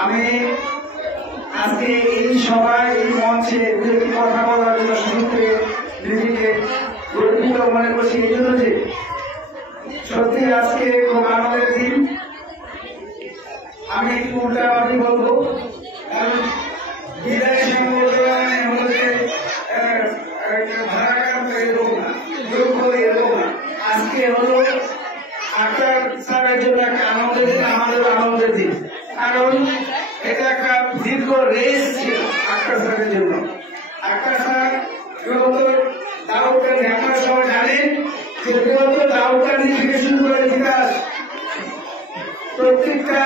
আমি আজকে এই সভায় এই মঞ্চে দুটি কথা বলার জন্য শুরুতে নিজেকে গর্বিত মনে করছি এই জন্য যে সত্যি আজকে খুব আনন্দের দিন। আমি একটু উল্টাপাল্টি বলবো, কারণ বিদায় সঙ্গে বলতে পারেন আমাদের আজকে হলো আক্তার স্যারের জন্য একটা আনন্দের দিন, আমাদের আনন্দের দিন। কারণ এটা একটা দীর্ঘ রেস ছিল আক্তার স্যারের জন্য। আক্তার স্যার বিগত দাউদকান্দি, আপনারা সবাই জানেন যে বিগত দাউদকান্দি থেকে শুরু করে বিকাশ প্রত্যেকটা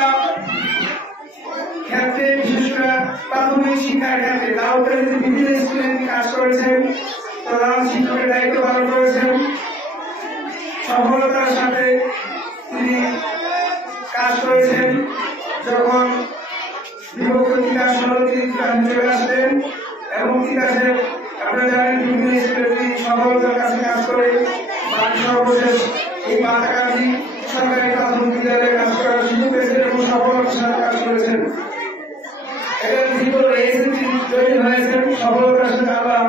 ক্ষেত্রে, বিশেষ করে প্রাথমিক শিক্ষার ক্ষেত্রে দাউদকান্দিতে বিভিন্ন স্কুলে কাজ করেছেন, প্রধান শিক্ষকের দায়িত্ব পালন করেছেন। সফলতার সাথে তিনি কাজ করেছেন। যখন বিভক্ত বিকাশ হল তিনি চলে আসলেন এবং বিকাশের আপনারা জানেন বিভিন্ন স্কুলে তিনি সফলতার কাছে কাজ করে সর্বশেষ এই মাতাকান্দি সরকারি প্রাথমিক বিদ্যালয়ে কাজ করার সুযোগ পেয়েছেন এবং সফলতার সাথে কাজ করেছেন। এটা দীর্ঘ রেসে তৈরি হয়েছেন। সফলতার সাথে আবার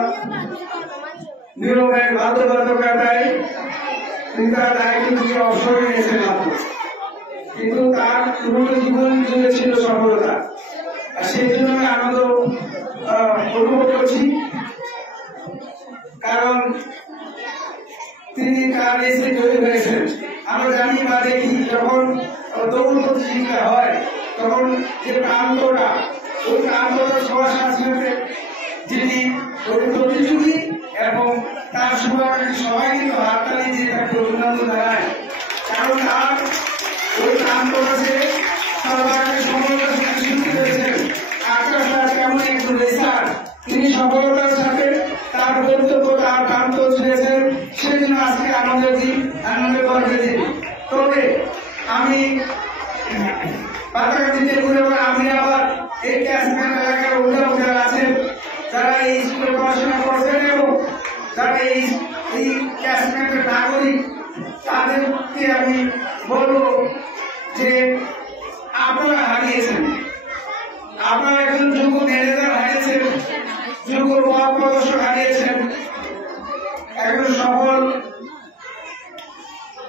নিয়মের বাধ্যবাধকতায় তিনি তার দায়িত্ব থেকে অবসর নিয়েছেন মাত্র, কিন্তু তার পুরো জীবন জুড়ে ছিল সফলতা। আর সেই জন্য আমি আনন্দ অনুভব করছি, কারণ তিনি তার রেসে তৈরি হয়েছেন। আমরা জানি বা দেখি যখন দৌড় প্রতিযোগিতা হয় তখন যে প্রান্তটা, ওই প্রান্তটা সবার সাথে যিনি প্রতিযোগী এবং তার শুভাকাঙ্ক্ষী সবাই কিন্তু হাততালি দিয়ে তাকে অভিনন্দন জানায়। কারণ তার ওই প্রান্তটা যে সর্বাগ্রে সফলতার সাথে শুরু করেছেন। আক্তার স্যার কেমন একজন রেসার, তিনি সফলতার সাথে তার বক্তব্য, তার প্রান্ত ছুঁয়েছেন। সেজন্য আজকে আনন্দের দিন, আনন্দের গর্বের দিন। তবে আমি পাতাকান্দিতে ঘুরে আমি আবার এই ক্যাশম্যান এলাকার অভিভাবক যারা আছেন, যারা এই স্কুলে পড়াশোনা করছেন এবং যারা এই ক্যাশম্যানের নাগরিক, তাদেরকে আমি বলবো যে আপনারা হারিয়েছেন, আপনারা একজন যোগ্য ম্যানেজার হারিয়েছেন, যোগ্য পথ প্রদর্শক হারিয়েছেন, একজন সফল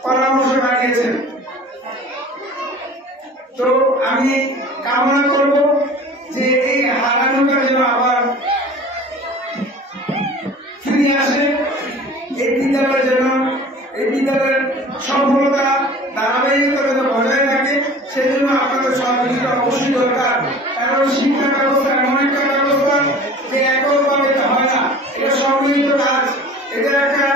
পরামর্শক হারিয়েছেন। তো আমি কামনা করব যে এই হারানোটা যেন আবার ফিরে আসে, এই বিদ্যালয় যেন, এই বিদ্যালয়ের সফলতা ধারাবাহিকতা যেন বজায় থাকে। সেজন্য আপনাদের সহযোগিতা অবশ্যই দরকার। কারণ শিক্ষা ব্যবস্থা এমন একটা ব্যবস্থা যে এককভাবে হয় না, এটা সম্মিলিত কাজ। এটা একটা